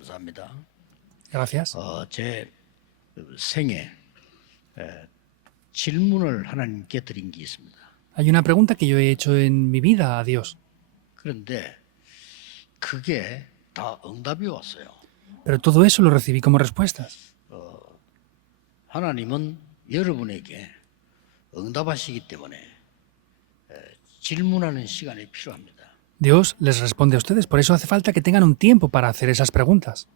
감사합니다. Gracias. 제 생에 질문을 하나님께 드린 게 있습니다. Hay una pregunta que yo he hecho en mi vida a Dios, 그런데 그게 다 응답이 왔어요. pero todo eso lo recibí como respuestas. 하나님은 여러분에게 응답하시기 때문에 질문하는 시간이 필요합니다. Dios les responde a ustedes, por eso hace falta que tengan un tiempo para hacer esas preguntas.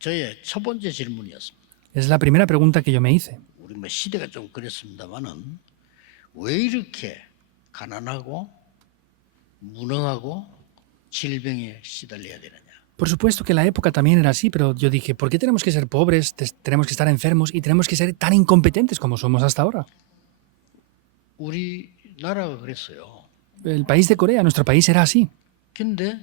저의 첫 번째 질문이었습니다. Es la primera pregunta que yo me hice. 우리 뭐 시대가 좀 그랬습니다만은 왜 이렇게 가난하고 무능하고 질병에 시달려야 되느냐? Por supuesto que la época también era así, pero yo dije, ¿por qué tenemos que ser pobres, tenemos que estar enfermos y tenemos que ser tan incompetentes como somos hasta ahora? 우리 나라가 그랬어요. El país de Corea, nuestro país era así. 근데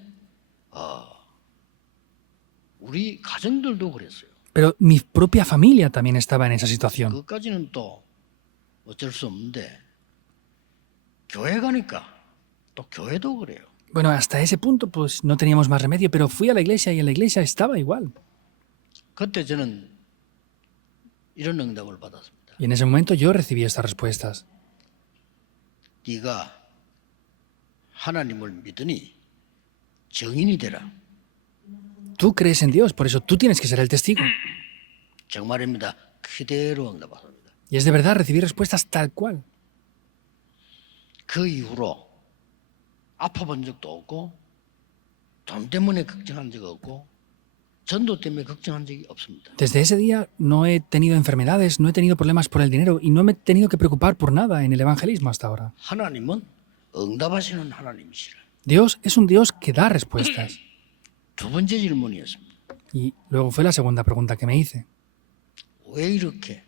우리 가정들도 그랬어요. Pero mi propia familia también estaba en esa situación. 그것까지는 또 어쩔 수 없는데 교회 가니까 또 교회도 그래요. Bueno, hasta ese punto pues no teníamos más remedio, pero fui a la iglesia y en la iglesia estaba igual. 그때 저는 이런 응답을 받았습니다. Y en ese momento yo recibí estas respuestas. 네가 하나님을 믿으니 증인이 되라. Tú crees en Dios, por eso tú tienes que ser el testigo. 정말입니다. 그대로 응답받습니다. Y es de verdad, recibí respuestas tal cual. 그 이후로 아파본 적도 없고 돈 때문에 걱정한 적 없고 전도 때문에 걱정한 적이 없습니다. Desde ese día no he tenido enfermedades, no he tenido problemas por el dinero y no me he tenido que preocupar por nada en el evangelismo hasta ahora. 하나님은 응답하시는 하나님이시라. Dios es un Dios que da respuestas. 두 번째 질문이었습니다. Y luego fue la segunda pregunta que me hice. 왜 이렇게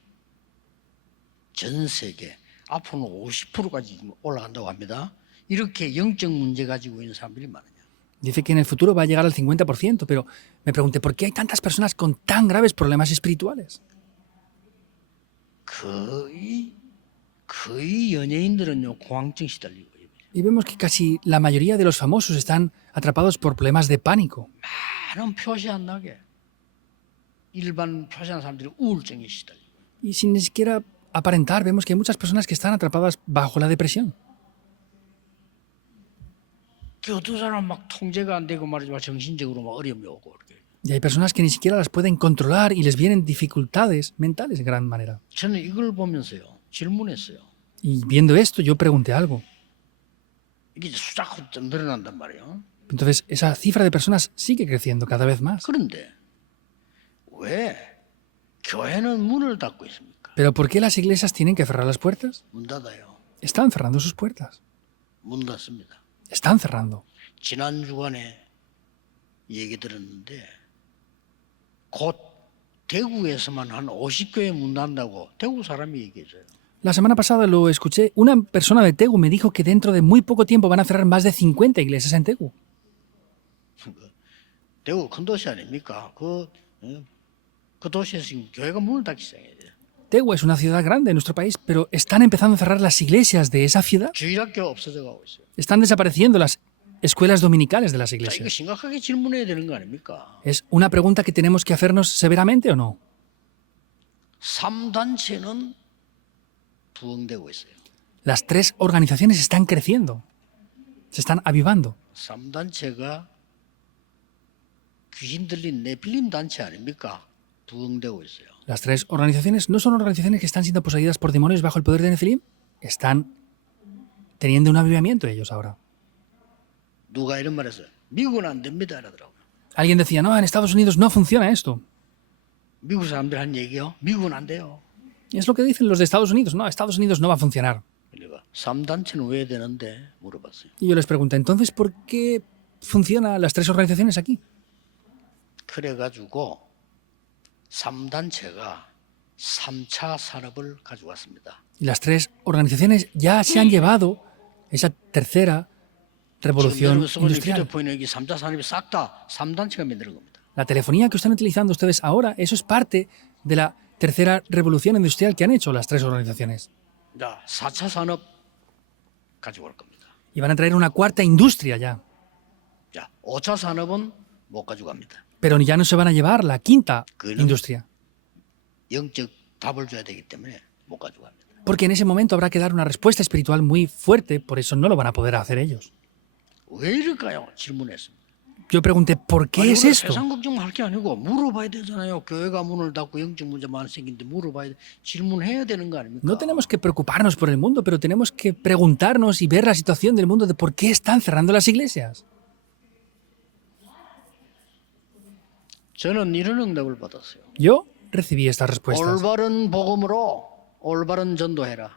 전 세계 앞으로는 50%까지 올라간다고 합니다. 이렇게 영적 문제 가지고 있는 사람들이 많으냐? Dice que en el futuro va a llegar al 50%, pero me pregunté, ¿por qué hay tantas personas con tan graves problemas espirituales? 거의 연예인들은요 공황증 시달리고 있어요. Y vemos que casi la mayoría de los famosos están atrapados por problemas de pánico. 많은 표시 안 나게 일반 표시한 사람들이 우울증에 시달리고. Y sin ni siquiera aparentar, vemos que hay muchas personas que están atrapadas bajo la depresión. 어떤 사람 막 통제가 안 되고 말이지만 정신적으로 막 어려움이 오고 그렇게. Y hay personas que ni siquiera las pueden controlar y les vienen dificultades mentales en gran manera. 저는 이걸 보면서요 질문했어요. Y viendo esto, yo pregunté algo. 이게 수작으로 좀 늘어난단 말이에요. Entonces, esa cifra de personas sigue creciendo cada vez más. 그런데 왜 교회는 문을 닫고 있습니까? ¿Pero por qué las iglesias tienen que cerrar las puertas? 문 닫아요. Están cerrando sus puertas. 문 닫습니다. Están cerrando. 지난 주간에 얘기 들었는데 곧 대구에서만 한 50교회 문 닫는다고 대구 사람이 얘기해줘요. La semana pasada lo escuché. Una persona de Tegu me dijo que dentro de muy poco tiempo van a cerrar más de 50 iglesias en Tegu. 대구 큰 도시 아닙니까? 그 도시에서 지금 교회가 문을 닫기 시작해야 돼요. Tegu es una ciudad grande en nuestro país, pero están empezando a cerrar las iglesias de esa ciudad. 주일학교 없어져 가고 있어요. Están desapareciendo las escuelas dominicales de las 자, 이거 iglesias. 심각하게 질문해야 되는 거 아닙니까? ¿Es una pregunta que tenemos que hacernos severamente o no? 3단체는 부흥되고 있어요. Las tres organizaciones están creciendo, se están avivando. 3단체가 귀신 들린 네필림 단체 아닙니까? 부흥되고 있어요. Las tres organizaciones no son organizaciones que están siendo poseídas por demonios bajo el poder de Nefilim, están teniendo un avivamiento ellos ahora. 누가 이런 말 했어요? 미국은 안 됩니다. 이러더라고요. Alguien decía, no, en Estados Unidos no funciona esto. 미국 사람들 한 얘기요? 미국은 안 돼요. Y es lo que dicen los de Estados Unidos, no, Estados Unidos no va a funcionar. 그러니까 3단체는 왜 되는데 물어봤어요. Y yo les pregunté, entonces, ¿por qué funcionan las tres organizaciones aquí? 그래가지고 3단체가 3차 산업을 가져왔습니다. Y las tres organizaciones ya se han llevado esa tercera revolución industrial. 휴대폰이 여기 3차 산업이 싹 다 3단체가 만드는 겁니다. La telefonía que están utilizando ustedes ahora, eso es parte de la tercera revolución industrial que han hecho las tres organizaciones. 자, 4차 산업 가져올 겁니다. Y van a traer una cuarta industria ya. 자, 5차 산업은 못 가져갑니다. pero ya no se van a llevar la quinta 그는- industria. 영적 답을 줘야 되기 때문에 못 가져갑니다. Porque en ese momento habrá que dar una respuesta espiritual muy fuerte, por eso no lo van a poder hacer ellos. 왜 이럴까요? 질문했습니다. Yo pregunté, ¿por qué 아니, es 우리가 esto? 세상 걱정할 게 아니고 물어봐야 되잖아요. 교회가 문을 닫고 영적 문제만 생긴데 물어봐야 돼. 질문해야 되는 거 아닙니까? No tenemos que preocuparnos por el mundo, pero tenemos que preguntarnos y ver la situación del mundo de por qué están cerrando las iglesias. 저는 이런 응답을 받았어요. Yo recibí estas respuestas. 올바른 복음으로 올바른 전도해라.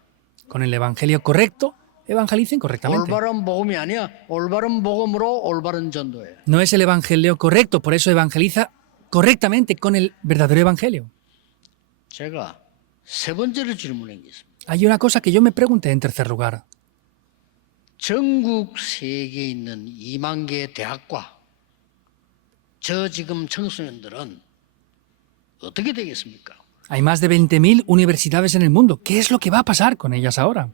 Con el evangelio correcto, evangelicen correctamente. 올바른 복음이 아니야. 올바른 복음으로 올바른 전도해. No es el evangelio correcto, por eso evangeliza correctamente con el verdadero evangelio. 제가 세 번째로 질문한 게 있습니다. Hay una cosa que yo me pregunté en tercer lugar. 전국 세계에 있는 2만 개의 대학과 저 지금 청소년들은 어떻게 되겠습니까? Hay más de 20.000 universidades en el mundo. ¿Qué es lo que va a pasar con ellas ahora?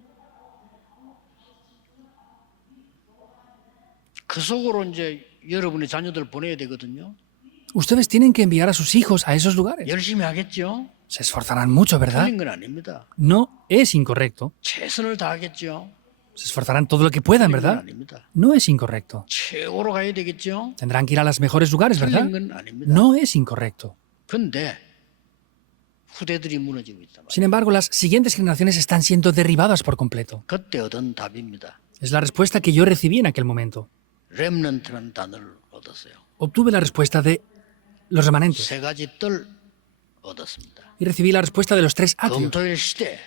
그 속으로 이제 여러분의 자녀들 보내야 되거든요. Ustedes tienen que enviar a sus hijos a esos lugares. 열심히 하겠죠. Se esforzarán mucho, ¿verdad? 틀린 건 아닙니다. No es incorrecto. 최선을 다하겠죠. Se esforzarán todo lo que puedan, 틀린 건 ¿verdad? 아닙니다. No es incorrecto. 최고로 가야 되겠죠. Tendrán que ir a los mejores lugares, ¿verdad? 틀린 건 아닙니다. No es incorrecto. 근데 후대들이 무너지고 있단 말이에요. Sin embargo, las siguientes generaciones están siendo derribadas por completo. 그때 얻은 답입니다. Es la respuesta que yo recibí en aquel momento. 렘넌트라는 단어를 얻었어요. Obtuve la respuesta de los remanentes 세 가지 뜰 얻었습니다. y recibí la respuesta de los tres atrios 검토일 시대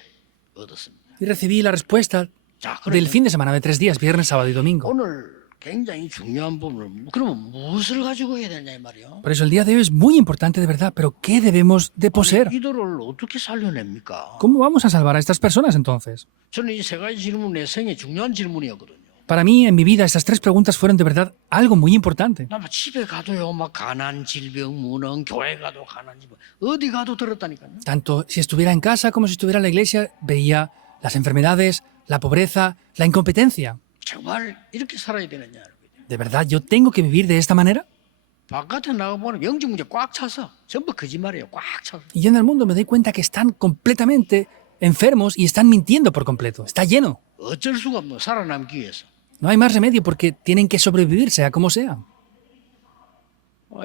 얻었습니다. y recibí la respuesta 자, del 그러면 fin de semana de 3 días, viernes, sábado y domingo. 오늘 굉장히 중요한 부분을 그러면 무엇을 가지고 해야 되냐 이 말이요. Por eso el día de hoy es muy importante de verdad, pero ¿qué debemos de poseer? 이들을 어떻게 살려냅니까? ¿Cómo vamos a salvar a estas personas entonces? 저는 이 세 가지 질문 내 생애 중요한 질문이었거든요. Para mí, en mi vida, estas tres preguntas fueron de verdad algo muy importante. 나 막 집에 가도요, 막 가난, 질병, 무능, 교회 가도 가난, 질병, 어디 가도 들었다니까요. Tanto si estuviera en casa como si estuviera en la iglesia, veía las enfermedades, la pobreza, la incompetencia. 정말 이렇게 살아야 되느냐. ¿De verdad yo tengo que vivir de esta manera? 바깥에 나가보면 영적 문제 꽉 차서 전부 거짓말이에요. 꽉 차서. Y yo en el mundo me doy cuenta que están completamente enfermos y están mintiendo por completo. Está lleno. 어쩔 수가 없는 살아남기 위해서. No hay más remedio porque tienen que sobrevivir, sea como sea.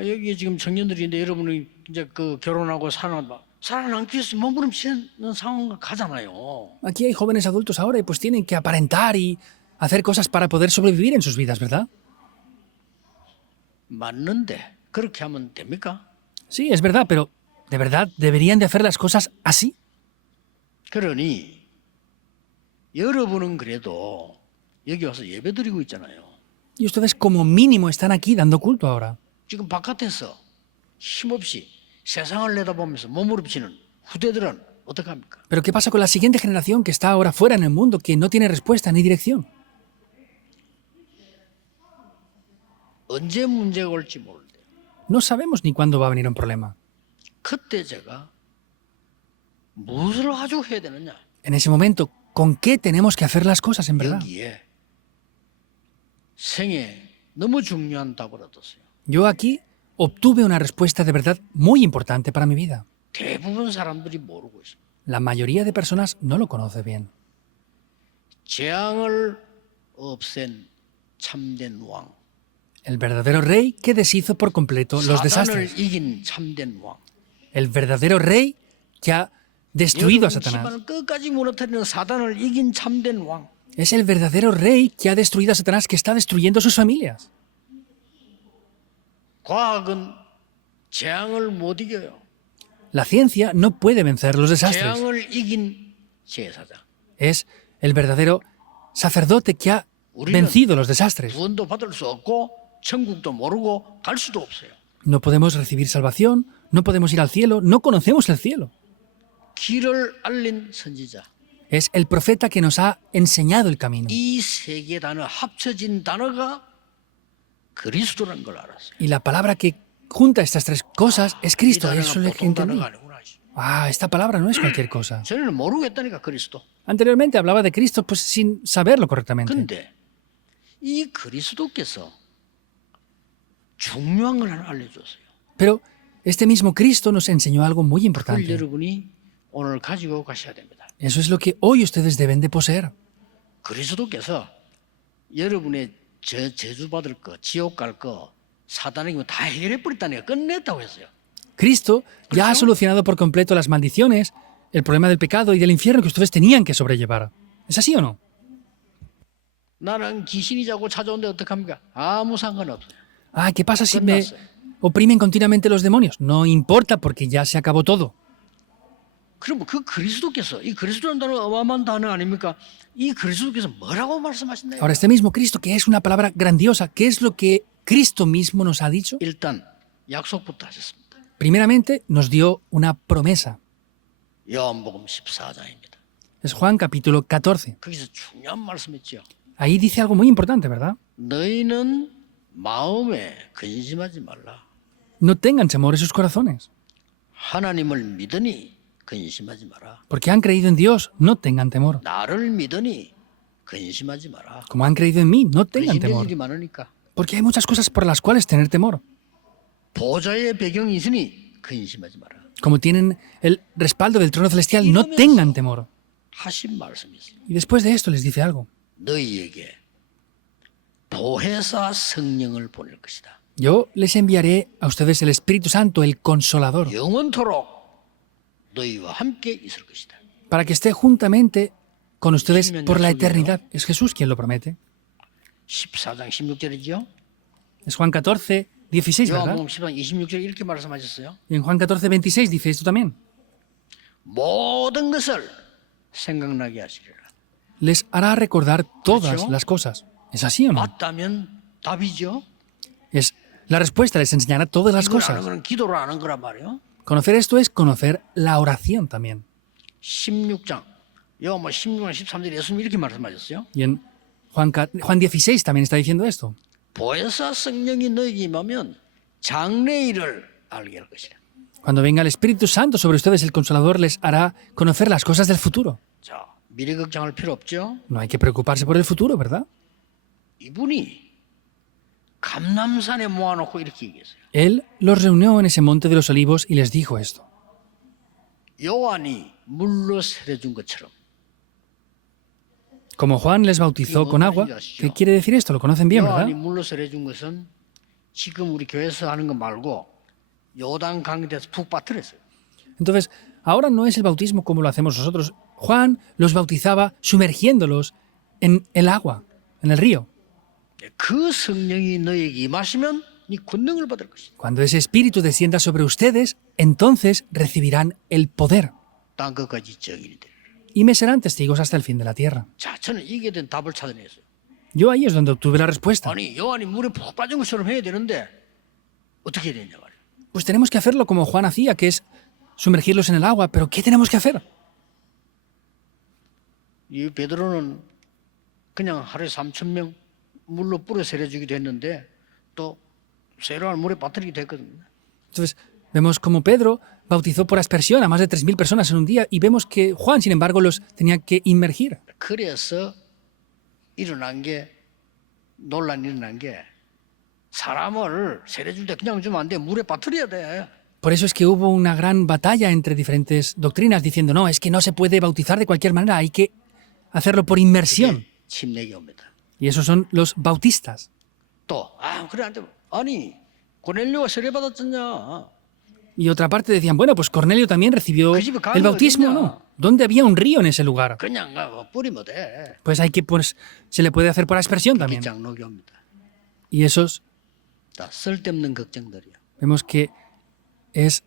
여기 지금 청년들인데 여러분이 이제 그 결혼하고 살아남기 위해서 몸부림치는 상황 가잖아요. Aquí hay jóvenes adultos ahora y pues tienen que aparentar y hacer cosas para poder sobrevivir en sus vidas, ¿verdad? 맞는데 그렇게 하면 됩니까? Sí, es verdad, pero ¿de verdad deberían de hacer las cosas así? 그러니 여러분은 그래도 여기 와서 예배드리고 있잖아요. Y ustedes como mínimo están aquí dando culto ahora. 지금 바깥에서 힘없이 세상을 내다보면서 몸부림치는 후대들은 어떡합니까? Pero ¿qué pasa con la siguiente generación que está ahora fuera en el mundo, que no tiene respuesta ni dirección? 언제 문제가 올지 모르는데 No sabemos ni cuándo va a venir un problema. 그때 제가 무엇을 가지고 해야 되느냐? En ese momento, ¿con qué tenemos que hacer las cosas en verdad? 여기에 생애 너무 중요한 답을 얻었어요. Yo aquí obtuve una respuesta de verdad muy importante para mi vida. 대부분 사람들이 모르고 있습니다. La mayoría de personas no lo conoce bien. 재앙을 없앤 참된 왕, El verdadero rey que deshizo por completo los 사단을 desastres. 이긴 참된 왕. El verdadero rey que ha destruido a 여러분 Satanás. 집안을 끝까지 무너뜨리는 사단을 이긴 참된 왕. Es el verdadero rey que ha destruido a Satanás, que está destruyendo sus familias. 과학은 재앙을 못 이겨요. La ciencia no puede vencer los desastres. 재앙을 이긴 제사장. Es el verdadero sacerdote que ha vencido los desastres. 구원도 받을 수 없고 천국도 모르고 갈 수도 없어요. No podemos recibir salvación, no podemos ir al cielo, no conocemos el cielo. 길을 알린 선지자. Es el profeta que nos ha enseñado el camino. 이 세 개 단어 합쳐진 단어가 그리스도라는 걸 알았어요. Y la palabra que junta estas tres cosas es 이 Cristo. 단어가 Eso lo 보통 entendí. 단어가 아니구나. Ah, esta palabra no es cualquier cosa. 저는 모르겠다니까 그리스도. Anteriormente hablaba de Cristo pues sin saberlo correctamente. 근데 이 그리스도께서 중요한 걸 하나 알려줬어요. Pero este mismo Cristo nos enseñó algo muy 그걸 importante. 여러분이 오늘 가지고 가셔야 됩니다. Eso es lo que hoy ustedes deben de poseer. 그리스도께서 여러분의 저주받을 거, 지옥 갈 거, 사단에게 다 해결해 버렸다니까. 끝냈다고 했어요. Cristo ya ha ¿Eso? solucionado por completo las maldiciones, el problema del pecado y del infierno que ustedes tenían que sobrellevar. ¿Es así o no? 나는 귀신이 자꾸 찾아오는데 어떡합니까? 아무 상관없어요. Ah, ¿qué pasa si me 끝났어요. oprimen continuamente los demonios? No importa porque ya se acabó todo. 그럼 그 그리스도께서, 이 그리스도라는 단어는 어마어마한 단어 아닙니까? 이 그리스도께서 뭐라고 말씀하신다요? Ahora, este mismo Cristo, que es una palabra grandiosa, ¿qué es lo que Cristo mismo nos ha dicho? 일단 약속부터 하셨습니다. Primeramente, nos dio una promesa. 요한복음 14장입니다. Es Juan capítulo 14. 거기서 중요한 말씀했죠. Ahí dice algo muy importante, ¿verdad? 너희는 마음에 근심하지 말라. No tengan temor en sus corazones. 하나님을 믿으니 근심하지 마라. Porque han creído en Dios, no tengan temor. 나를 믿으니 근심하지 마라. Como han creído en mí, no tengan 근심될 temor. 일이 많으니까. Porque hay muchas cosas por las cuales tener temor. 보좌의 배경이 있으니 근심하지 마라. Como tienen el respaldo del trono celestial, no tengan temor. 하신 말씀이 있어요. Y después de esto les dice algo. 너희에게 보혜사 성령을 보낼 것이다. Yo les enviaré a ustedes el Espíritu Santo, el Consolador, 영원토록 너희와 함께 있을 것이다. para que esté juntamente con ustedes por la eternidad. Es Jesús quien lo promete. 14장 16절이죠. Es Juan 14, 16, ¿verdad? 요한복음 14장 26절에 이렇게 말씀하셨어요. Y en Juan 14, 26 dice esto también. 모든 것을 생각나게 하시리라. Les hará recordar todas ¿Hecho? las cosas. ¿Es así o no? 맞다면 답이죠. Es la respuesta, les enseñará todas las 이걸 아는 cosas. 거는 기도를 아는 거란 말이에요. Conocer esto es conocer la oración también. 16장 요한복음 16장 13절에 예수님이 이렇게 말씀하셨어요. Y en Juan 16 también está diciendo esto. 보혜사 성령이 너에게 임하면 장래일을 알게 할 것이라. Cuando venga el Espíritu Santo sobre ustedes, el Consolador les hará conocer las cosas del futuro. 자, 미래 걱정할 필요 없죠. No hay que preocuparse por el futuro, ¿verdad? 이분이 감람산에 모아놓고 이렇게 얘기했어요. Él los reunió en ese monte de los olivos y les dijo esto. 요한이 물로 세례준 것처럼 Como Juan les bautizó con agua, ¿qué quiere decir esto? Lo conocen bien, 요한이 ¿verdad? 물로 세례준 것은 지금 우리 교회에서 하는 거 말고 요단 강에서 푹 빠뜨렸어요. Entonces, ahora no es el bautismo como lo hacemos nosotros. Juan los bautizaba sumergiéndolos en el agua, en el río. 그 성령이 너에게 임하시면 네 권능을 받을 것이다. Cuando ese espíritu descienda sobre ustedes, entonces recibirán el poder 땅 끝까지 정인이 되리라. y me serán testigos hasta el fin de la tierra. 자, 저는 이게 된 답을 찾아냈어요. Yo ahí es donde obtuve la respuesta. 아니, 요한이 물에 푹 빠진 것처럼 해야 되는데 어떻게 해야 되냐 말이에요. Pues tenemos que hacerlo como Juan hacía, que es sumergirlos en el agua. Pero ¿qué tenemos que hacer? 이 베드로는 그냥 하루에 3,000명 물로 뿌려 세례주기도 했는데 또 세례할 물에 빠뜨리기도 했거든요. Entonces, vemos como Pedro bautizó por aspersión a más de 3.000 personas en un día y vemos que Juan, sin embargo, los tenía que inmergir. 그래서 논란이 일어난 게 사람을 세례 줄 때 그냥 주면 안 돼. 물에 빠뜨려야 돼. Por eso es que hubo una gran batalla entre diferentes doctrinas diciendo, no, es que no se puede bautizar de cualquier manera, hay que hacerlo por inmersión. 침례기 옵니다. Y esos son los bautistas. 또, 그래 안 돼. 아니, 고넬료가 세례 받았잖냐. Y otra parte decían, bueno, pues Cornelio también recibió el bautismo, ¿no? ¿Dónde había un río en ese lugar? 그냥 뿌리면 돼. Pues se le puede hacer por aspersión también. 장로교 옵니다. Y esos, 다 쓸데없는 걱정들이야. vemos que es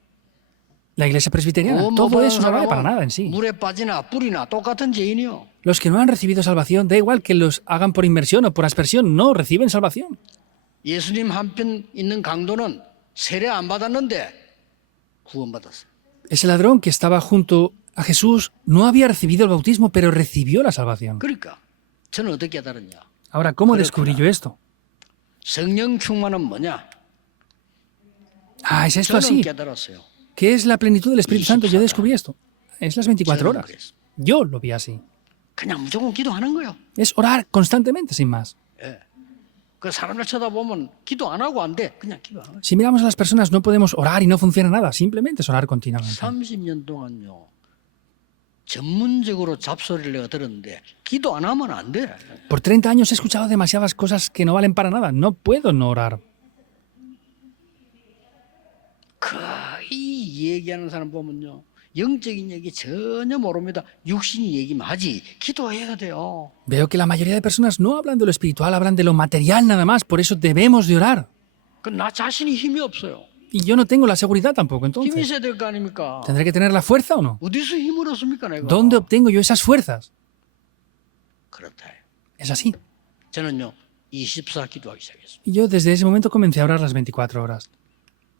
la iglesia presbiteriana. Todo eso no vale para nada en sí. 물에 빠지나 뿌리나 똑같은 죄인이요. Los que no han recibido salvación, da igual que los hagan por inmersión o por aspersión, no reciben salvación. 예수님 한편 있는 강도는 세례 안 받았는데 구원받았어요. Ese ladrón que estaba junto a Jesús no había recibido el bautismo, pero recibió la salvación. 그러니까 저는 어떻게 깨달았냐? Ahora, ¿cómo descubrí yo esto? 성령 충만은 뭐냐? Ah, es esto 저는 así. 깨달았어요. ¿Qué es la plenitud del Espíritu Santo? Yo descubrí esto. Es las 24 저는 horas. 그랬어요. Yo lo vi así. 그냥 무조건 기도하는 거예요. Es orar constantemente, sin más. 예. 그 사람들 쳐다보면 기도 안 하고 안 돼. 그냥 기도 안 해. Si miramos a las personas no podemos orar y no funciona nada, simplemente es orar continuamente. 30년 동안요. 전문적으로 잡소리를 내가 들었는데 기도 안 하면 안 돼. Por 30 años he escuchado demasiadas cosas que no valen para nada, no puedo no orar. 거의 얘기하는 사람 보면요. 영적인 얘기 전혀 모릅니다. 육신 얘기만 하지. 기도해야 돼요. Veo que la mayoría de personas no hablan de lo espiritual, hablan de lo material nada más, por eso debemos de orar. 그 나 자신이 힘이 없어요. Y yo no tengo la seguridad tampoco, 힘이 entonces. 있어야 될 거 아닙니까? ¿Tendré que tener la fuerza o no? 어디서 힘을 얻습니까 내가? ¿Dónde obtengo yo esas fuerzas? 그렇다. Es así. 저는요 24 기도하기 시작했습니다. Y yo desde ese momento comencé a orar las 24 horas.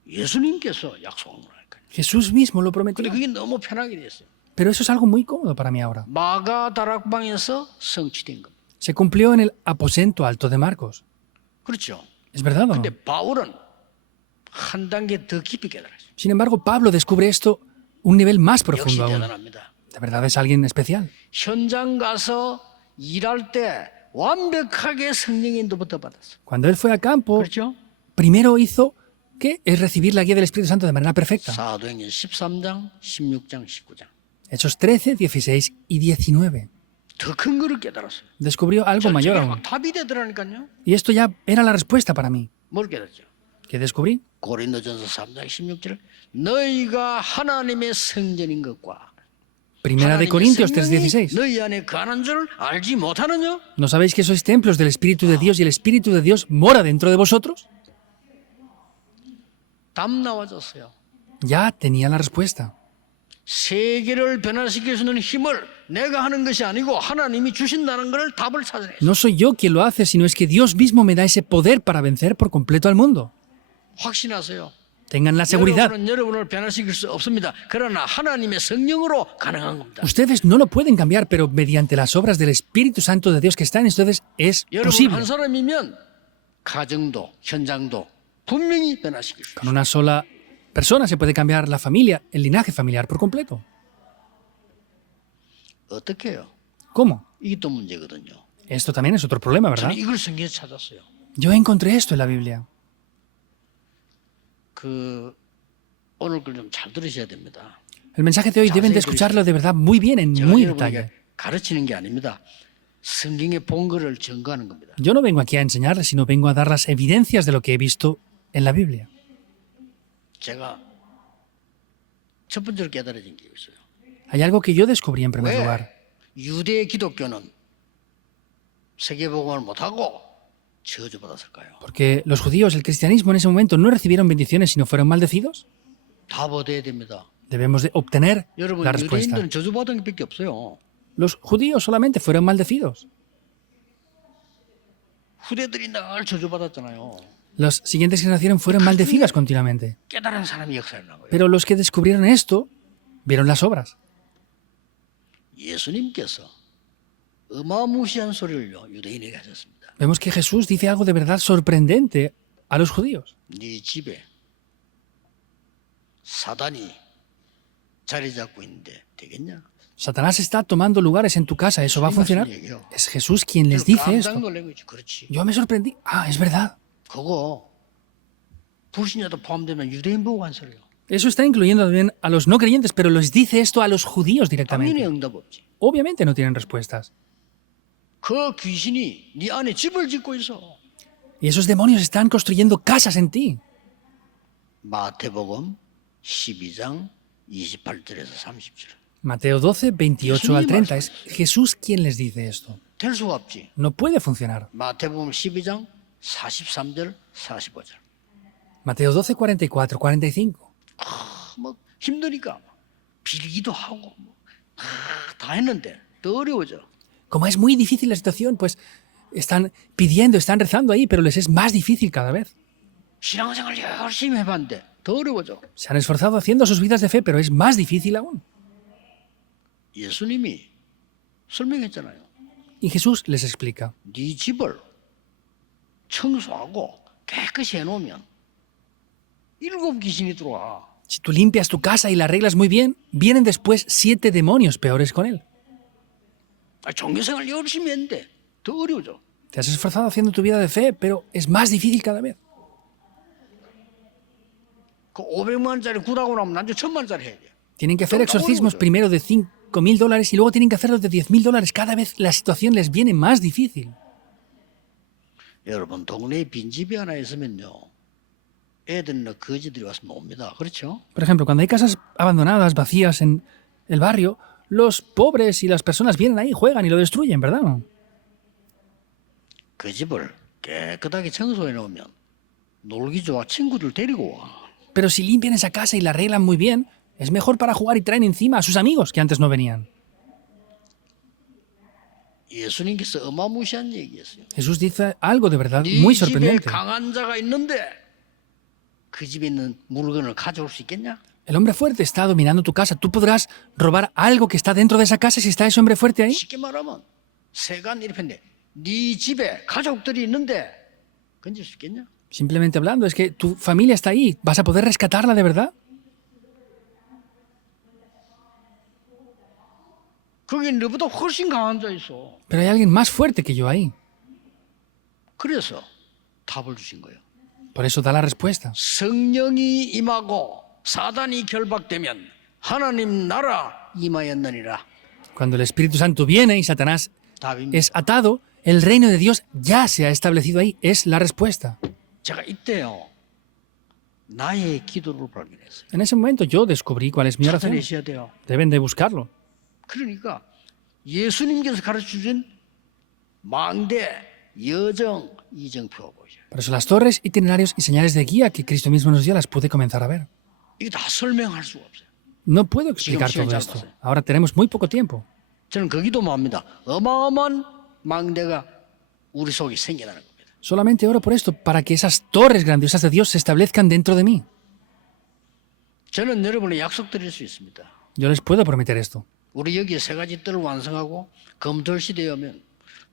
예수님께서 약속한 거라니까요. Jesús mismo lo prometió. 근데 그게 너무 편하게 됐어요. Pero eso es algo muy cómodo para mí ahora. 마가 다락방에서 성취된 겁니다. Se cumplió en el aposento alto de Marcos. 그렇죠. ¿Es verdad o no? 근데 바울은 한 단계 더 깊이 깨달았어요. Sin embargo, Pablo descubre esto un nivel más 역시 profundo aún. 대단합니다. De verdad es alguien especial. 현장 가서 일할 때 완벽하게 성령의 인도부터 받았어요. Cuando él fue a campo, 그렇죠? primero hizo que es recibir la guía del Espíritu Santo de manera perfecta. 사도행전 13장, 16장, 19장. Hechos 13, 16 y 19. 더 큰 거를 깨달았어요. Descubrió algo mayor 저게 aún. 막 답이 되더라니까요. Y esto ya era la respuesta para mí. 뭘 깨달았죠? ¿Qué descubrí? 고린도전서 3장 16절 너희가 하나님의 성전인 것과 Primera de 하나님의 Corintios 성령이 3:16. 너희 안에 거하는 줄 알지 못하느냐? ¿No sabéis que sois templos del Espíritu de Dios y el Espíritu de Dios mora dentro de vosotros? 답 나와졌어요. Ya tenía la respuesta. 세계를 변화시킬 수 있는 힘을 내가 하는 것이 아니고 하나님이 주신다는 걸 답을 찾아냈어요. No soy yo quien lo hace, sino es que Dios mismo me da ese poder para vencer por completo al mundo. 확신하세요. Tengan la seguridad. 여러분은 여러분을 변화시킬 수 없습니다. 그러나 하나님의 성령으로 가능한 겁니다. Ustedes no lo pueden cambiar, pero mediante las obras del Espíritu Santo de Dios que está en ustedes es 여러분 posible. 한 사람이면 가정도 현장도 분명히 변화시킬 수 있어요. Con una sola persona se puede cambiar la familia, el linaje familiar por completo. 어떻게 해요? ¿Cómo? 이게 또 문제거든요. Esto también es otro problema, ¿verdad? 저는 이걸 성경에서 찾았어요. Yo encontré esto en la Biblia. 그 오늘 걸 좀 잘 들으셔야 됩니다. El mensaje de hoy deben de escucharlo de verdad muy bien, en 제가 muy 여러분에게 detalle. 가르치는 게 아닙니다. 성경에 본 거를 증거하는 겁니다. Yo no vengo aquí a enseñarles, sino vengo a dar las evidencias de lo que he visto en la Biblia. 제가 첫 번째로 깨달아진 게 있어요. Hay algo que yo descubrí en primer lugar. 왜 유대 기독교는 세계복음을 못하고 저주받았을까요? Porque los judíos, el cristianismo en ese momento no recibieron bendiciones, sino fueron maldecidos. 답 얻어야 됩니다. Debemos de obtener 여러분 la respuesta. 유대인들은 저주받은 게 밖에 없어요. Los judíos solamente fueron maldecidos. 후대들이 늘 저주받았잖아요. Las siguientes generaciones fueron maldecidas continuamente. 깨달은 사람이 역사를 나고요. Pero los que descubrieron esto, vieron las obras. 예수님께서 어마무시한 소리를요 유대인에게 하셨습니다. Vemos que Jesús dice algo de verdad sorprendente a los judíos. 네 집에 사단이 자리 잡고 있는데 되겠냐? Satanás está tomando lugares en tu casa, ¿eso va a funcionar? Es Jesús quien les dice 깜짝 esto. 놀란 거지. 그렇지. Yo me sorprendí. Ah, es verdad. 그거 불신자도 포함되면 유대인 보고 한 소리요. Eso está incluyendo también a los no creyentes, pero les dice esto a los judíos 당연히 directamente. 응답 없지. Obviamente no tienen respuestas. 그 귀신이 네 안에 집을 짓고 있어. Y esos demonios están construyendo casas en ti. 마태복음 12장 28절에서 30절. Mateo 12, 28 al 30. Es Jesús quien les dice esto. 될 수가 없지. No puede funcionar. 마태복음 12장 43절 45절. Mateo 12, 44, 45. 뭐 힘드니까 빌기도 하고 다 했는데 더 어려워져. Como es muy difícil la situación, pues están pidiendo, están rezando ahí, pero les es más difícil cada vez. 신앙생활 열심히 해봤는데 더 어려워져. Se han esforzado haciendo sus vidas de fe, pero es más difícil aún. 예수님이 설명했잖아요. Y Jesús les explica. 네 집을 청소하고 깨끗이 해놓으면 7 귀신이 들어와. Si tú limpias tu casa y la arreglas muy bien, vienen después 7 demonios peores con él. 종교생활 열심히 했는데 더 어려워져. Te has esforzado haciendo tu vida de fe, pero es más difícil cada vez. 그 500만 원짜리 굿하고 나면 나중에 1,000만 원짜리 해야 돼. Tienen que hacer exorcismos primero de $5.000 y luego tienen que hacerlos de $10.000. Cada vez la situación les viene más difícil. 여러분 동네에 빈집이 하나 있으면요. 애들이나 거지들이 와서 놉니다. 그렇죠? Por ejemplo, cuando hay casas abandonadas, vacías en el barrio, los pobres y las personas vienen ahí, juegan y lo destruyen, ¿verdad? 그 집을 깨끗하게 청소해 놓으면 놀기 좋아 친구들 데리고 와. Pero si limpian esa casa y la arreglan muy bien, es mejor para jugar y traen encima a sus amigos que antes no venían. 예수님께서 어마무시한 얘기였어요. Jesús dice algo de verdad 네 muy 집에 sorprendente. 강한 자가 있는데 그 집에 있는 물건을 가져올 수 있겠냐? El hombre fuerte está dominando tu casa. ¿Tú podrás robar algo que está dentro de esa casa si está ese hombre fuerte ahí? 쉽게 말하면 세간 이렇게 네 집에 가족들이 있는데 건질 수 있겠냐? Simplemente hablando, es que tu familia está ahí. ¿Vas a poder rescatarla de verdad? 거기 너보다 훨씬 강한 자 있어. Pero hay alguien más fuerte que yo ahí. 그래서 답을 주신 거예요. Por eso da la respuesta. 성령이 임하고 사단이 결박되면 하나님 나라 임하였느니라. Cuando el Espíritu Santo viene y Satanás 답입니다. es atado, el reino de Dios ya se ha establecido ahí. Es la respuesta. 제가 이때요 나의 기도를 발견했어요. En ese momento yo descubrí cuál es mi oración. 찾아내셔야 돼요. Deben de buscarlo. 그러니까 예수님께서 가르쳐주신 망대, 여정, 이정표 보죠. Por eso las torres, itinerarios y señales de guía que Cristo mismo nos dio las pude comenzar a ver. 이거 다 설명할 수가 없어요. No puedo explicar Sigan, todo sigan, esto. sigan. Ahora tenemos muy poco tiempo. 저는 그 기도만 합니다. 어마어마한 망대가 우리 속에 생겨나는 겁니다. Solamente oro por esto, para que esas torres grandiosas de Dios se establezcan dentro de mí. 저는 여러분의 약속드릴 수 있습니다. Yo les puedo prometer esto. 우리 여기 세 가지 뜰을 완성하고 검토 시대에 오면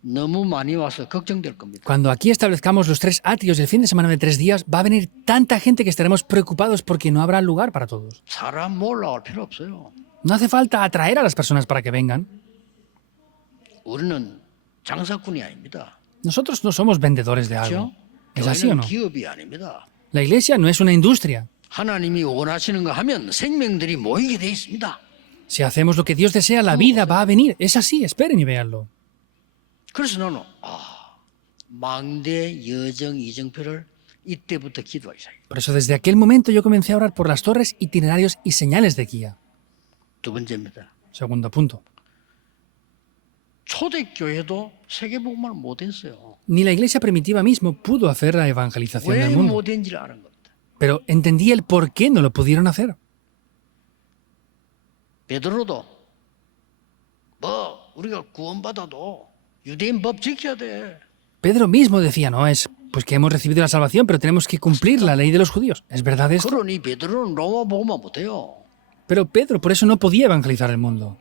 너무 많이 와서 걱정될 겁니다. Cuando aquí establezcamos los 3 atrios el fin de semana de 3 días, va a venir tanta gente que estaremos preocupados porque no habrá lugar para todos. 사람 몰라올 필요 없어요. No hace falta atraer a las personas para que vengan. 우리는 장사꾼이 아닙니다. Nosotros no somos vendedores de algo. 그렇죠? ¿Es así o 교회는 no? 기업이 아닙니다. La iglesia no es una industria. 하나님이 원하시는 거 하면 생명들이 모이게 돼 있습니다. Si hacemos lo que Dios desea, la vida va a venir. Es así, esperen y véanlo. 그래서 나는 망대, 여정, 이정표를 이때부터 기도하기 시작해요. Por eso desde aquel momento yo comencé a orar por las torres, itinerarios y señales de guía. 두 번째입니다. Segundo punto. 초대교회도 세계복음을 못했어요. Ni la iglesia primitiva mismo pudo hacer la evangelización 왜 del mundo. 못했는지를 아는 겁니다. Pero entendí el por qué no lo pudieron hacer. 베드로도 우리가 구원받아도 유대인 법 지켜야 돼. Pedro mismo decía, no, es pues que hemos recibido la salvación, pero tenemos que cumplir la ley de los judíos. ¿Es verdad esto? 그러니 베드로는 로마 복음만 못해요. Pero Pedro por eso no podía evangelizar el mundo.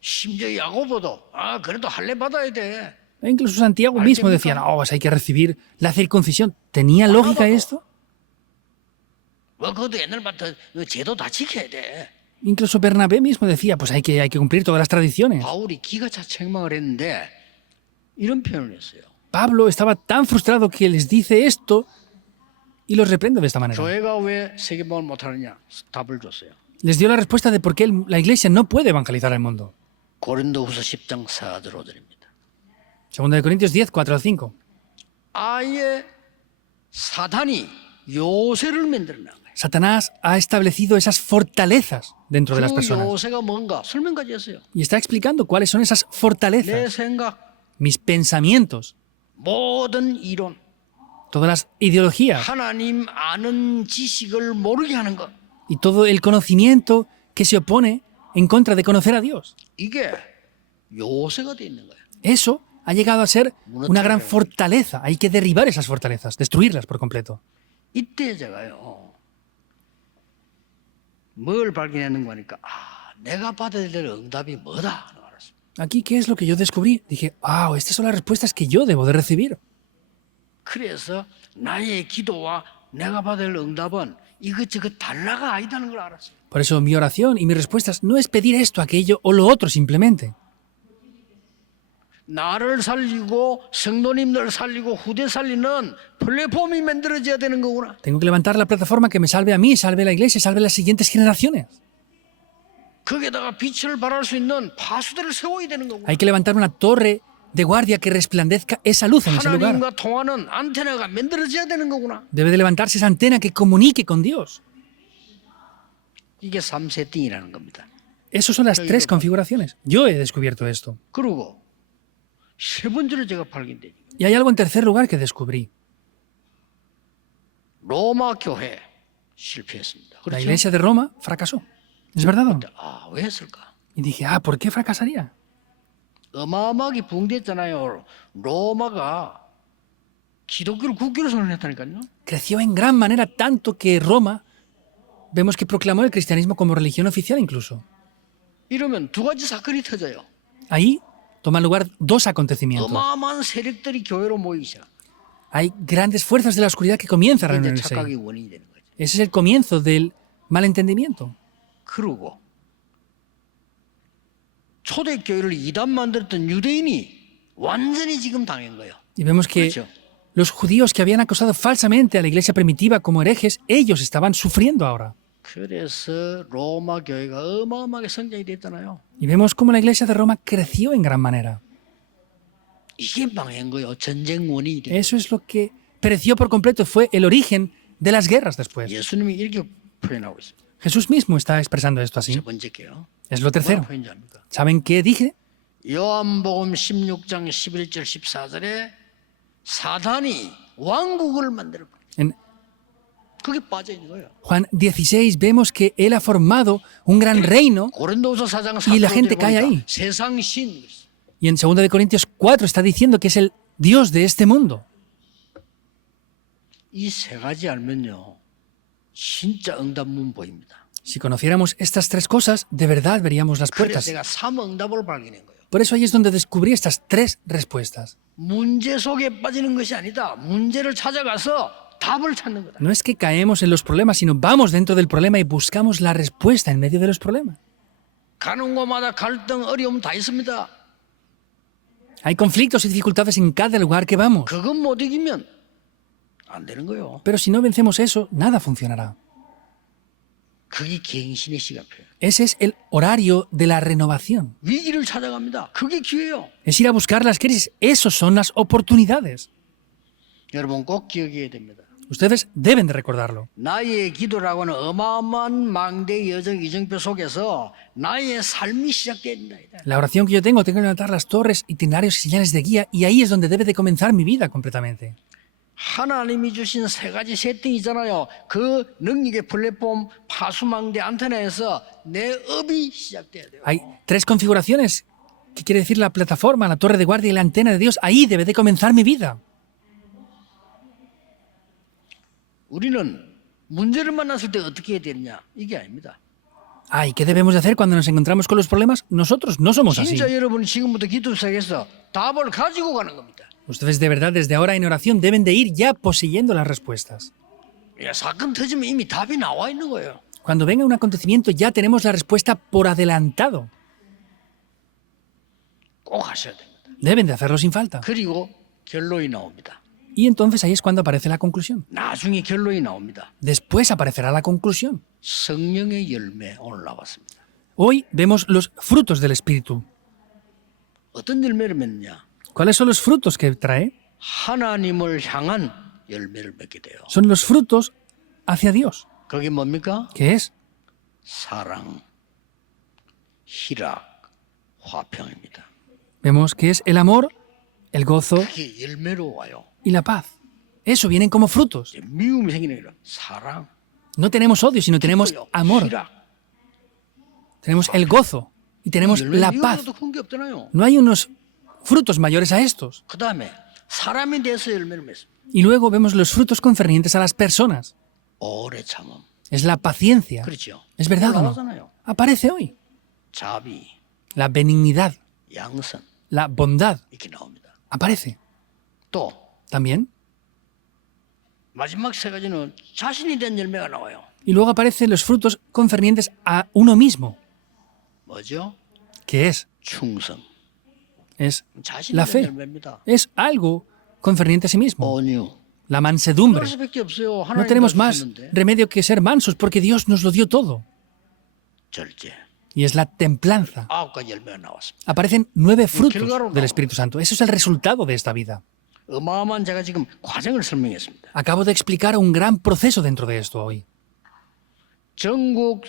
심지어 야고보도 그래도 할례 받아야 돼. E incluso Santiago mismo decía, no, pues hay que recibir la circuncisión. ¿Tenía lógica esto? 그것도 옛날부터 제도 다 지켜야 돼. Incluso Bernabé mismo decía, pues hay que cumplir todas las tradiciones. 바울이 기가 차 책망을 했는데 이런 표현을 했어요. Pablo estaba tan frustrado que les dice esto y los reprende de esta manera. 교회가 왜 세계복음을 못하느냐 답을 줬어요. Les dio la respuesta de por qué la iglesia no puede evangelizar al mundo. 고린도후서 10장 4절 5절입니다. Segunda de Corintios 10, 4 al 5. 아예 사단이 요새를 만들어낸 거예요. Satanás ha establecido esas fortalezas dentro de las 그 personas. 요새가 뭔가 설명까지 했어요. Y está explicando cuáles son esas 내 fortalezas. 생각, Mis pensamientos, 모든 이론, todas las ideologías 하나님 아는 지식을 모르게 하는 것. y todo el conocimiento que se opone en contra de conocer a Dios. 이게 요새가 돼 있는 거예요. Eso ha llegado a ser una gran fortaleza. Hay que derribar esas fortalezas, destruirlas por completo. 이때 제가요. 뭘 발견하는 거니까 내가 받아야 될 응답이 뭐다. 알았어요. Aquí, ¿qué es lo que yo descubrí? Dije, wow, estas son las respuestas que yo debo de recibir. 그래서 나의 기도와 내가 받을 응답은 이것저것 달라가 아니다는 걸 알았어요. Por eso mi oración y mis respuestas no es pedir esto, aquello o lo otro simplemente. 나를 살리고 성도님들 살리고 후대 살리는 플랫폼이 만들어져야 되는 거구나. Tengo que levantar la plataforma que me salve a mí, salve a la iglesia, salve a las siguientes generaciones. 거기에다가 빛을 발할 수 있는 파수대를 세워야 되는 거구나. Hay que levantar una torre de guardia que resplandezca esa luz en ese lugar. 하나님과 통하는 안테나가 만들어져야 되는 거구나. Debe de levantarse esa antena que comunique con Dios. 이게 3세팅이라는 겁니다. Esas son las tres configuraciones. Yo he descubierto esto. 그리고 세 번째로 제가 발견된 Y hay algo en tercer lugar que descubrí. 로마 교회 실패했습니다. La 그렇죠? iglesia de Roma fracasó. ¿Es verdad o no? 아, 왜 했을까? Y dije, ¿por qué fracasaría? 어마어마하게 붕괴했잖아요. 로마가 기독교를 국교로 선언했다니까요. Creció en gran manera tanto que Roma, vemos que proclamó el cristianismo como religión oficial incluso. 이러면 두 가지 사건이 터져요. Ahí toman lugar dos acontecimientos. 어마어마한 세력들이 교회로 모이기 시작. Hay grandes fuerzas de la oscuridad que comienzan a 이제 reunirse. 착각의 원인이 되는 거죠. Ese es el comienzo del malentendimiento. 그러고 초대교회를 이단 만들었던 유대인이 완전히 지금 당한 거예요. Y vemos que 그렇죠? los judíos que habían acosado falsamente a la iglesia primitiva como herejes, ellos estaban sufriendo ahora. 그래서 로마 교회가 어마어마하게 성장이 됐잖아요. Y vemos cómo la iglesia de Roma creció en gran manera. 이게 망한 거예요. 전쟁 원인이 된 거예요. Eso es lo que pereció por completo, fue el origen de las guerras después. 예수님이 이렇게 표현하고 있습니다. Jesús mismo está expresando esto así. 세 번째게요. Es lo 뭐라고 tercero. 표현지 압니까? ¿Saben qué dije? 요한복음 16장 11절 14절에 사단이 왕국을 만들어 버려요. En 그게 빠져 있는 거예요. Juan 16 vemos que él ha formado un gran reino 고린도후서 4장 Y la gente 4절에 cae ahí. 보니까 세상 신. y en 2 de Corintios 4 está diciendo que es el Dios de este mundo. 이 세 가지 알면요. 진짜 응답문 보입니다. Si conociéramos estas tres cosas, de verdad veríamos las 그래서 puertas. 제가 3응답을 발견한 거예요. Por eso ahí es donde descubrí estas tres respuestas. 문제 속에 빠지는 것이 아니다. 문제를 찾아가서 답을 찾는 거다. No es que caemos en los problemas, sino vamos dentro del problema y buscamos la respuesta en medio de los problemas. 가는 곳마다 갈등, 어려움 다 있습니다. Hay conflictos y dificultades en cada lugar que vamos. 그것 못 이기면 안 되는 거예요. Pero si no vencemos eso, nada funcionará. 그게 갱신의 시간표예요. Ese es el horario de la renovación. 위기를 찾아갑니다. 그게 기회예요. Es ir a buscar las crisis. Esos son las oportunidades. 여러분 꼭 기억해야 됩니다. Ustedes deben de recordarlo. 나의 기도라고는 어마어마한 망대 여정 이정표 속에서 나의 삶이 시작된다. La oración que yo tengo que levantar las torres, itinerarios y señales de guía, y ahí es donde debe de comenzar mi vida completamente. 하나님이 주신 세 가지 세팅이잖아요. 그 능력의 플랫폼 파수망대 안테나에서 내 업이 시작돼야 돼요. Hay tres configuraciones. ¿Qué quiere decir la plataforma, la torre de guardia y la antena de Dios? Ahí debe de comenzar mi vida. 우리는 문제를 만났을 때 어떻게 해야 되느냐? 이게 아닙니다. ¿Y qué debemos de hacer cuando nos encontramos con los problemas? Nosotros no somos así. 진짜 여러분이 지금부터 기도 시작해서 답을 가지고 가는 겁니다. Ustedes de verdad desde ahora en oración deben de ir ya poseyendo las respuestas. 야, 사건 터지면 이미 답이 나와 있는 거예요. Cuando venga un acontecimiento ya tenemos la respuesta por adelantado. 꼭 하셔야 됩니다. Deben de hacerlo sin falta. 그리고 결론이 나옵니다. Y entonces ahí es cuando aparece la conclusión. 나중에 결론이 나옵니다. Después aparecerá la conclusión. 성령의 열매 오늘 나왔습니다. Hoy vemos los frutos del Espíritu. 어떤 열매를 맺느냐? ¿Cuáles son los frutos que trae? 하나님을 향한 열매를 맺게 돼요. Son los frutos hacia Dios. 그게 뭡니까? ¿Qué es? 사랑, 희락, 화평입니다. Vemos que es el amor, el gozo 그게 열매로 와요. y la paz. Eso vienen como frutos. 미움이 생기는 게 아니라 사랑, No tenemos odio, sino tenemos 기뻐요, amor. 희락. Tenemos el gozo y tenemos la paz. 이거보다 큰 게 없잖아요. No hay unos frutos mayores a estos. 그 다음에 사람에 대해서 열매를 맺습니다. Y luego vemos los frutos concernientes a las personas. 오래 참음. Es la paciencia. 그렇죠. ¿Es verdad o no? 나오잖아요. Aparece hoy. 자비, La benignidad, 양선 la bondad. 이렇게 나옵니다. Aparece. 또 También. 마지막 세 가지는 자신이 된 열매가 나와요. Y luego aparecen los frutos concernientes a uno mismo. 뭐죠? ¿Qué es? 충성, es 자신의 la fe. 열매입니다. Es algo concerniente a sí mismo. 온유. La mansedumbre. 그럴 수밖에 없어요. No 하나님 tenemos más 주셨는데. remedio que ser mansos porque Dios nos lo dio todo. 절제. Y es la templanza. 9가지 열매가 나왔습니다. Aparecen 9 frutos del Espíritu Santo. Eso es el resultado de esta vida. 어마어마한 제가 지금 과정을 설명했습니다. Acabo de explicar un gran proceso dentro de esto hoy. 전국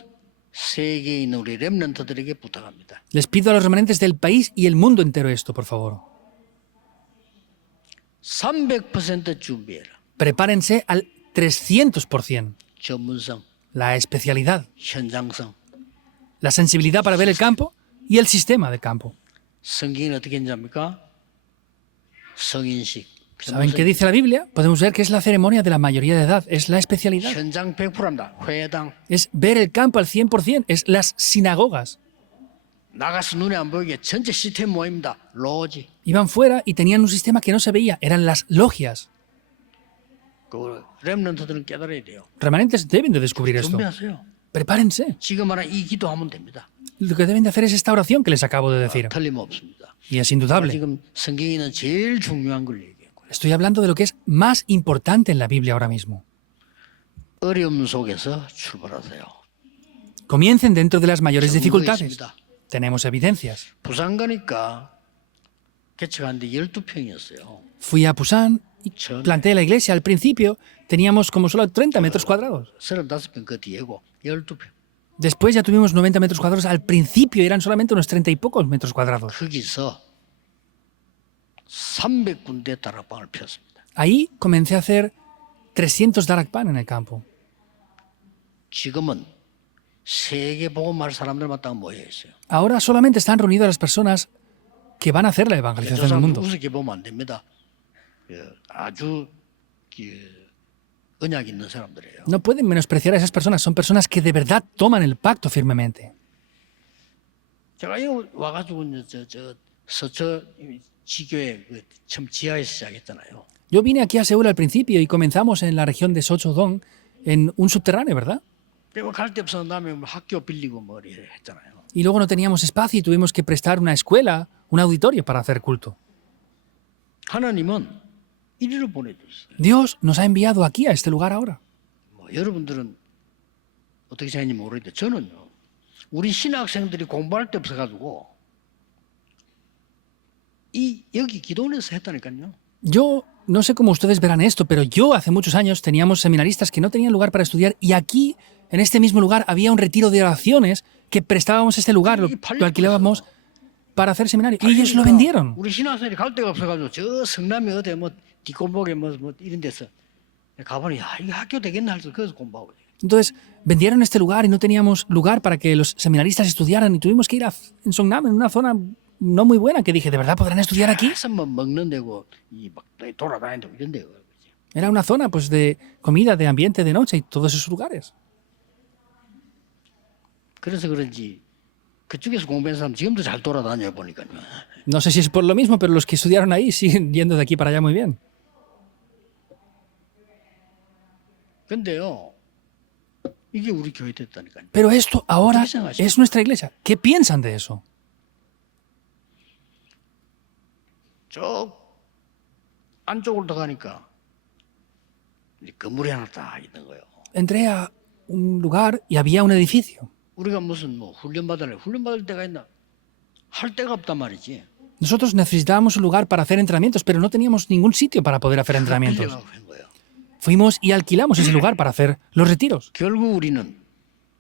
세계에 있는 우리 렘넌트들에게 부탁합니다. Les pido a los remanentes del país y el mundo entero esto, por favor. 300% 준비해라. Prepárense al 300%. 전문성, La especialidad, 현장성. la sensibilidad para ver el campo y el sistema del campo. 성경이 어떻게 했냐니까? 성인식. ¿Saben qué dice la Biblia? Podemos ver que es la ceremonia de la mayoría de edad, es la especialidad. 현장 100%입니다. 회당. Es ver el campo al 100%, es las sinagogas. 나가서 눈에 안 보이게 전체 시스템 모입니다. 로지. Iban fuera y tenían un sistema que no se veía, eran las logias. 그 렘넌트들은 깨달아야 돼요. Remanentes deben de descubrir esto. 준비하세요. Prepárense. 지금 말한 이 기도하면 됩니다. Lo que deben de hacer es esta oración que les acabo de decir. 틀림없습니다. Y es indudable. 지금 성경에 있는 제일 중요한 걸 얘기한 거예요. Estoy hablando de lo que es más importante en la Biblia ahora mismo. 어려움 속에서 출발하세요. Comiencen dentro de las mayores 증거 dificultades. 있습니다. Tenemos evidencias. 부산 가니까 개척하는데 12평이었어요. Fui a Pusan y 처음에 planté la iglesia. Al principio teníamos como solo 30 metros cuadrados. 35평 그 뒤에고 12평. Después ya tuvimos 90 metros cuadrados. Al principio eran solamente unos 30 y pocos metros cuadrados. 거기서 300군데 다락방을 폈습니다. Ahí comencé a hacer 300 darakpan en el campo. 지금은 세계 복음할 사람들만 딱 모여 있어요. Ahora solamente están reunidas las personas que van a hacer la 저 evangelización del 사람 mundo. 우습게 보면 안 됩니다. 아주 언약 있는 사람들이에요. No pueden menospreciar a esas personas. Son personas que de verdad toman el pacto firmemente. 제가 여기 와가지고 저 서초 지교회 처음 지하에서 시작했잖아요. Yo vine aquí a Seúl al principio y comenzamos en la región de Sochodong, en un subterráneo, ¿verdad? 그리고 갈 데 없어서 다음에 학교 빌리고 뭐 이래 했잖아요. Y luego no teníamos espacio y tuvimos que prestar una escuela, un auditorio para hacer culto. 하나님은 이리로 보내줬어요. Dios nos ha enviado aquí, a este lugar ahora. 뭐 여러분들은 어떻게 생각하는지 모르겠는데 저는요. 우리 신학생들이 공부할 데 없어가지고 여기 기도원에서 했다니까요. Yo no sé cómo ustedes verán esto, pero yo hace muchos años teníamos seminaristas que no tenían lugar para estudiar y aquí, en este mismo lugar, había un retiro de oraciones que prestábamos este lugar, lo alquilábamos para hacer seminario. Y ellos lo vendieron. 우리 신학생들이 갈 데가 없어가지고 저 성남이 어디 뭐 뒷골목에 뭐 이런 데서 가보니 야 이거 학교 되겠나 해서 거기서 공부하고. Entonces, vendieron este lugar y no teníamos lugar para que los seminaristas estudiaran y tuvimos que ir en Songnam, en una zona no muy buena, que dije, ¿de verdad podrán estudiar aquí? 그래서 뭐 먹는 데고 이막 돌아다니는 데고 이런 데고. Era una zona pues de comida, de ambiente de noche y todos esos lugares. 그래서 그런지 그쪽에서 공부한 사람 지금도 잘 돌아다녀 보니까요. No sé si es por lo mismo, pero los que estudiaron ahí siguen yendo de aquí para allá muy bien. 근데요. 이게 우리 교회 됐다니까요. Pero esto ahora es nuestra iglesia. ¿Qué piensan de eso? 저 안쪽으로 들어가니까 건물이 하나 딱 있는 거예요. Entré a un lugar y había un edificio. 우리가 무슨 뭐 훈련 받을 데가 있나? 할 데가 없단 말이지. Nosotros necesitábamos un lugar para hacer entrenamientos, pero no teníamos ningún sitio para poder hacer entrenamientos. 빌려가고 한 거예요. Fuimos y alquilamos ese lugar para hacer los retiros. 결국 우리는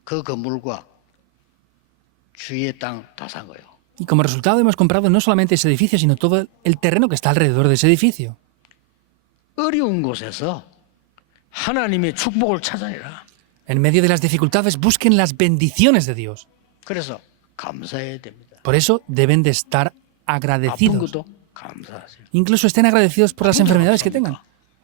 그 건물과 주위의 땅 다 산 거예요. Y como resultado hemos comprado no solamente ese edificio, sino todo el terreno que está alrededor de ese edificio. 어려운 곳에서 하나님의 축복을 찾아내라. En medio de las dificultades busquen las bendiciones de Dios. 그래서 감사해야 됩니다. Por eso deben de estar 아픈 agradecidos. 것도 감사하세요. Incluso estén agradecidos por las enfermedades que tengan.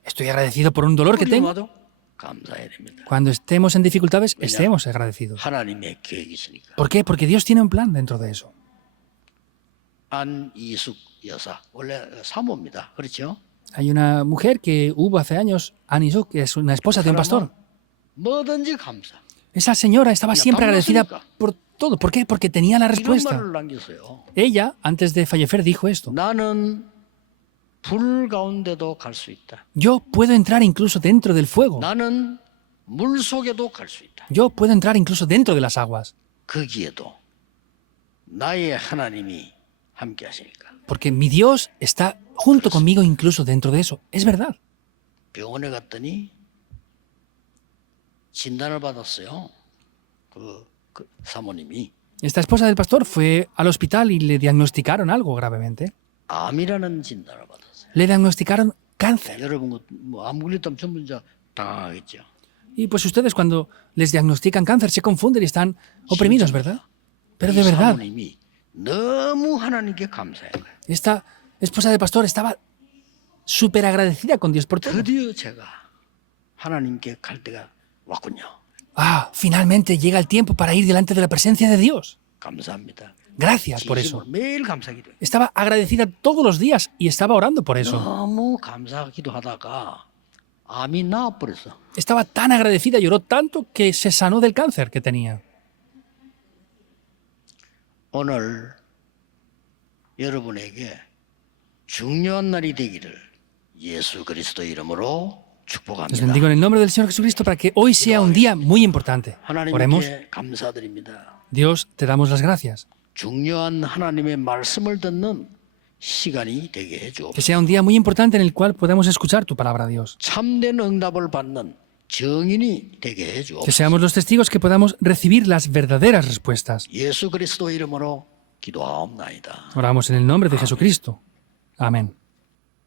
Estoy agradecido por un dolor que tengo. 어려움도 감사해야 됩니다. Cuando estemos en dificultades, estemos agradecidos. 하나님의 계획이 있으니까. ¿Por qué? Porque Dios tiene un plan dentro de eso. 안이숙 여사 원래 사모입니다. 그렇죠? Hay una mujer que hubo hace años, Annie Suk, que es una esposa de un pastor. 뭐든지 감사. Esa señora estaba siempre agradecida por todo. ¿Por qué? Porque tenía la 이런 respuesta. 말을 남겼어요. Ella, antes de fallecer, dijo esto. 나는 불 가운데도 갈 수 있다. Yo puedo entrar incluso dentro del fuego. 나는 물 속에도 갈 수 있다. Yo puedo entrar incluso dentro de las aguas. 거기에도 나의 하나님이 함께 하시니까. Porque mi Dios está junto conmigo incluso dentro de eso. Es verdad. 병원에 갔더니 진단을 받았어요. 그 사모님이 Esta esposa del pastor fue al hospital y le diagnosticaron algo gravemente. 암이라는 진단을 받았어요. Le diagnosticaron cáncer. 여러분 암 걸렸다면 전부 이제 당하겠죠. Y pues ustedes cuando les diagnostican cáncer se confunden y están oprimidos, ¿verdad? Pero de 이 verdad, 사모님이 너무 하나님께 감사한 거예요. esta esposa del pastor estaba súper agradecida con Dios por todo. 드디어 제가 하나님께 갈 때가 왔군요. Ah, finalmente llega el tiempo para ir delante de la presencia de Dios. 감사합니다. Gracias por eso. 진심으로 매일 감사기도 해요. Estaba agradecida todos los días y estaba orando por eso. 너무 감사기도 하다가 암이 나와버렸어. Estaba tan agradecida y oró tanto que se sanó del cáncer que tenía. 오늘 여러분에게 중요한 날이 되기를 예수 그리스도 이름으로 Les 축복합니다. bendigo en el nombre del Señor Jesucristo para que hoy sea un día muy importante. Oremos. 하나님께 감사드립니다. Dios, te damos las gracias. 중요한 하나님의 말씀을 듣는 시간이 되게 Que 해주옵소서. sea un día muy importante en el cual podamos escuchar tu palabra, Dios. 참된 응답을 받는 증인이 되게 Que 해주옵소서. seamos los testigos que podamos recibir las verdaderas respuestas. 예수 그리스도 이름으로 기도하옵나이다. Oramos en el nombre de Jesucristo. Amén.